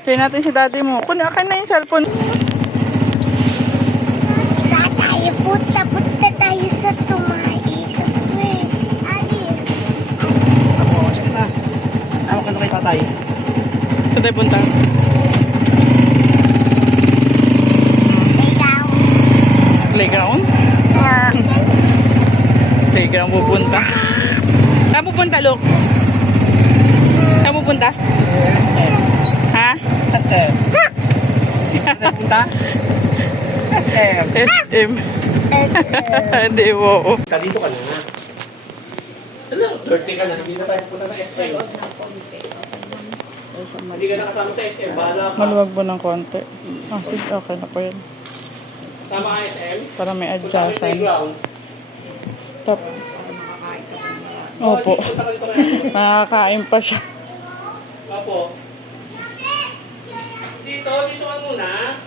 Kaya natin si daddy mo. Kunin akin na yung cellphone. Saan tayo punta? Punta tayo sa tumais. Ali. Ako, sige na. Tawag ka na kay tatay. Saan tayo punta? Ikaw. Playground? Playground pupunta. Saan pupunta, Luke? Saan pupunta? Ha? SM. Punta? SM. SM. Hindi mo. Dito ka na. Hello, 30 ka na. Hindi na tayo punta ng SM. Hindi ka nakasama sa SM. Bahala ka. Maluwag mo ng konti. Ah, sige, okay na po yan. Tama ka SM? Para may Punta kami adjustan. playground. Top. Opo. Punta ka dito kaya. Makakain pa siya. Opo. Dito ka muna.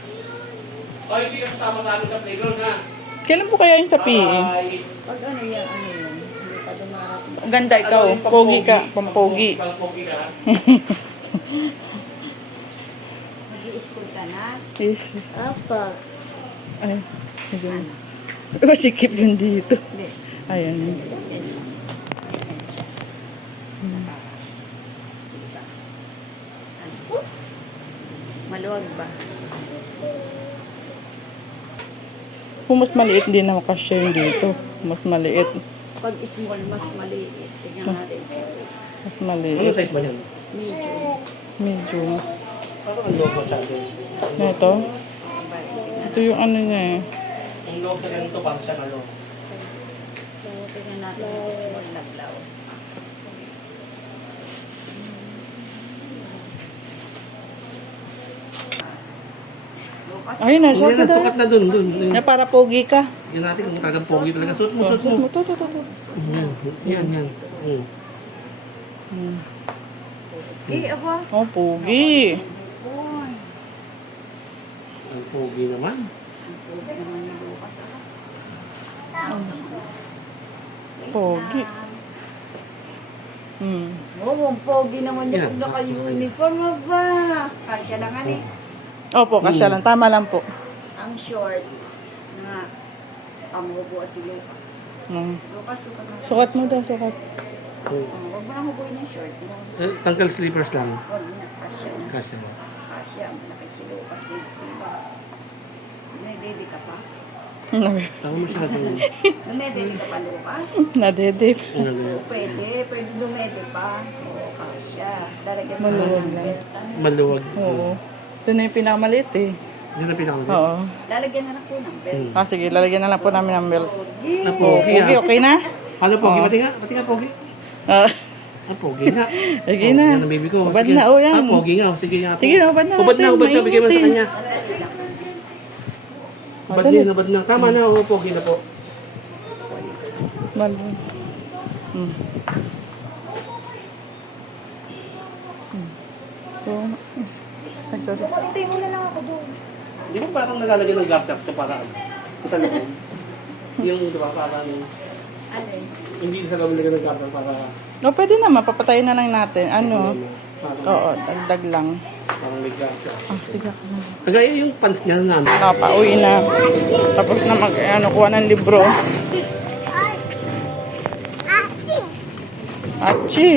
O, hindi ka kasama sa amin sa playground ha. Kailan po kaya yung sa PE? Bye. Pag ano yan, hindi pa dumarating. Ganda ikaw. Ano, Pogi ka. Pampogi. Pampogi ka. Mag-i-school ka na? Is. Apa. Ay. Yun. Masikip yun dito. Hindi. Ayan. Yan. Yan siya. Maluwag ba? Kung mas maliit din naman kasi yun dito. Mas maliit. Pag small, mas maliit. Tingnan natin small. Mas Ano maliit. size ba yan? Medium. Medium. Parang ang loob mo sa atin. Na ito. Ito yung ano niya eh. Ang loob sa ganito parang siya ano. So, tingnan natin yung small na blouse. Bukas. Ayun na. Hindi Suot na, mo sukat na dun. Na para pogi ka. Yan natin kung talagang pogi talaga. Suot mo, suot Suot mo. mo. Ito. Yan. Eh, aba. Oh, pogi. Uy. Ang pogi naman. Ang pogi naman ni Lucas. Pogi. Oo, ang pogi naman Yan, yung naka-uniform ba? Kasya lang ani. Opo, kasya lang. Tama lang po. Ang short na pamubo si Lucas. Lucas, sukat na. Sukat mo daw, sukat. Huwag mo na hubuin yung short mo. Tangkal slippers lang. Huwag na, kasya na. Kasi Kasya, malaki si Lucas. Diba? May baby ka pa? tama masyado. May baby ka pa, Lucas? Nadedip. Pwede dumede pa. Oo, kasya. Lalagyan mo Maluwag ng lang. belt. Maluwag. Oo. Ito na yung pinakamaliit eh. Yan ang pinakalit. Oo. Lalagyan na lang po ng belt. Ah, sige. Lalagyan na lang po namin ng belt. Yay! Na pogi Okay, okay na? Ano pogi? Oo. Pati nga pogi. Ah, Ah, pogi nga. sige Oh, na. Yan ang baby ko. Ubad Sige. na, oh, yan. Ah, pogi nga. Sige nga. Sige na, ubad na Ubad na, natin. ubad na. Bigay mo sa Mainit kanya. Ubad na, ubad na. Tama na, oh, pogi na po. Malo. Oh. Ay, sorry. Hintay mo na lang ako doon. Di ba parang nalalagyan ng laptop sa parang sa loob? Yung, di ba, parang Alin? hindi sa loob nilagyan ng laptop para No, pwede naman. Papatayin na lang natin. Ano? parang, Oo, dagdag lang. parang may laptop. Ah, sige ako na. Kagaya yung pants niya na namin. Pauwi na. Tapos na kuha ng libro. Achi.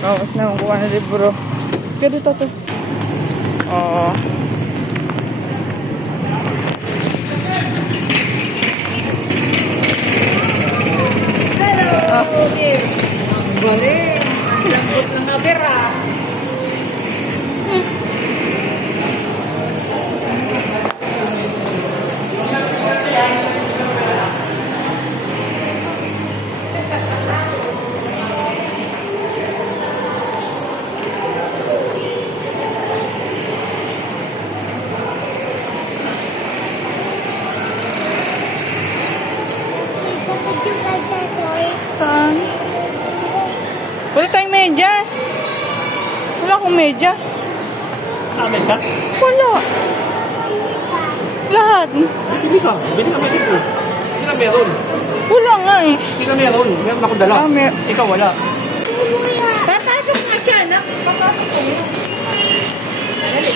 Tapos na kuha ng libro. Kaya dito to. Oo. Galing! Lambot ng nabira. Saan? Wala tayong medyas. Wala akong medyas. Amin ka? Wala. Lahat. Bili ka. Bili ka may gusto. Sila Sila meron. Wala nga eh. Sila meron. Meron ako dala. Ah, Ikaw wala. Papasok na siya, nak. Papasok ko. Dali.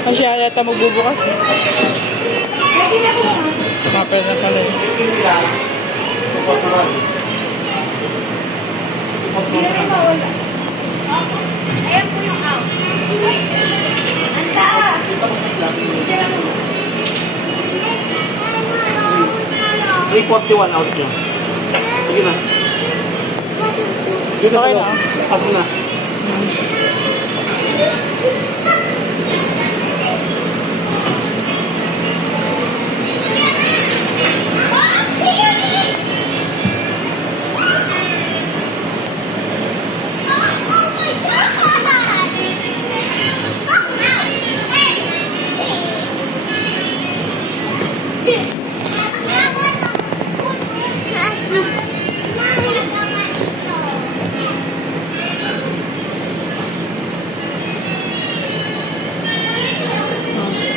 Kasi yata magbubukas. Lagi na po. Mapel na pala eh. Hindi na rin mawala. Ayan po yung out. Anda! Hindi na po. 341 out niya. Sige na. Dito Okay sa na. loob. Pasok na.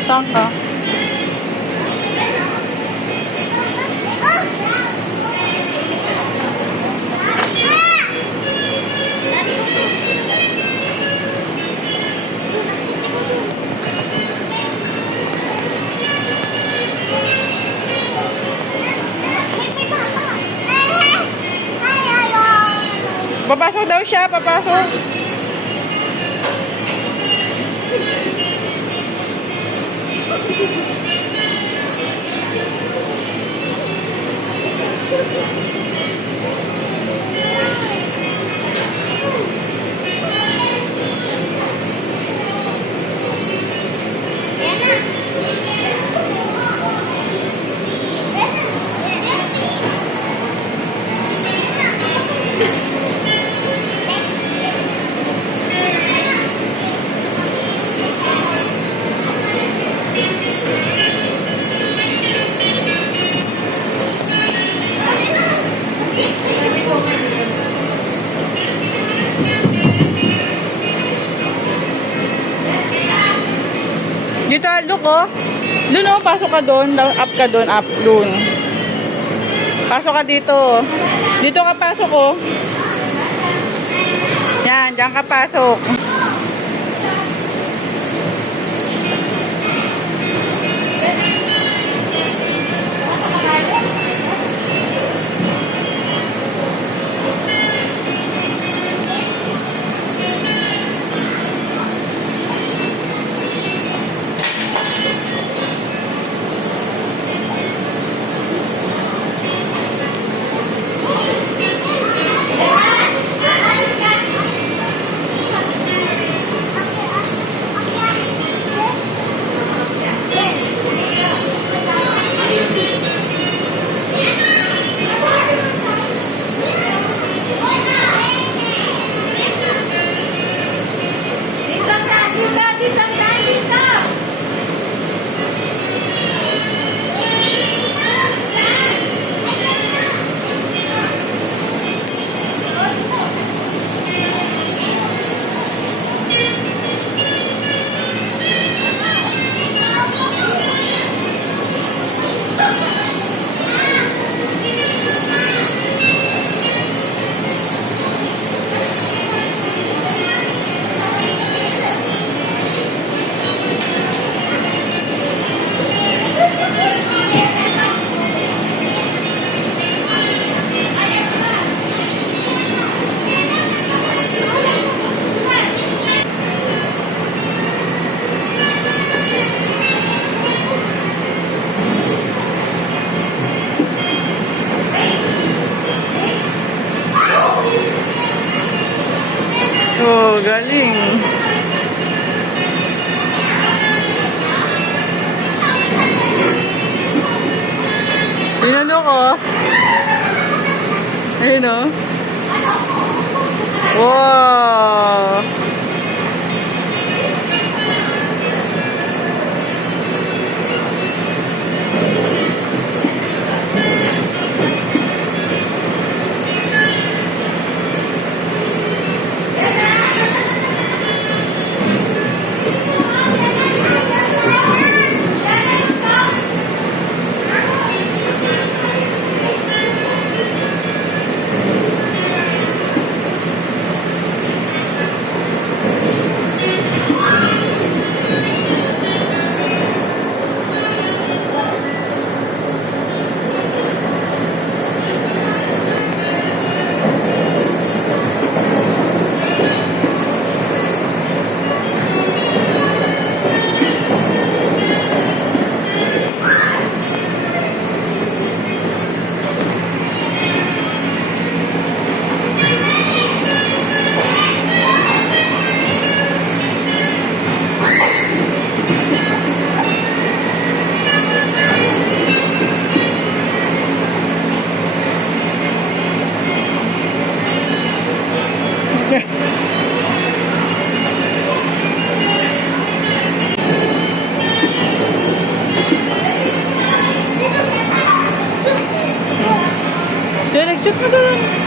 Saan ka? Papasok daw siya, papasok. Dito, look oh. Doon oh, pasok ka doon. Up ka doon, up doon. Pasok ka dito. Dito ka pasok oh. Yan, diyan ka pasok. Oh, galing. Tinano ko. Ayun o. Wow. Shoot mo doon.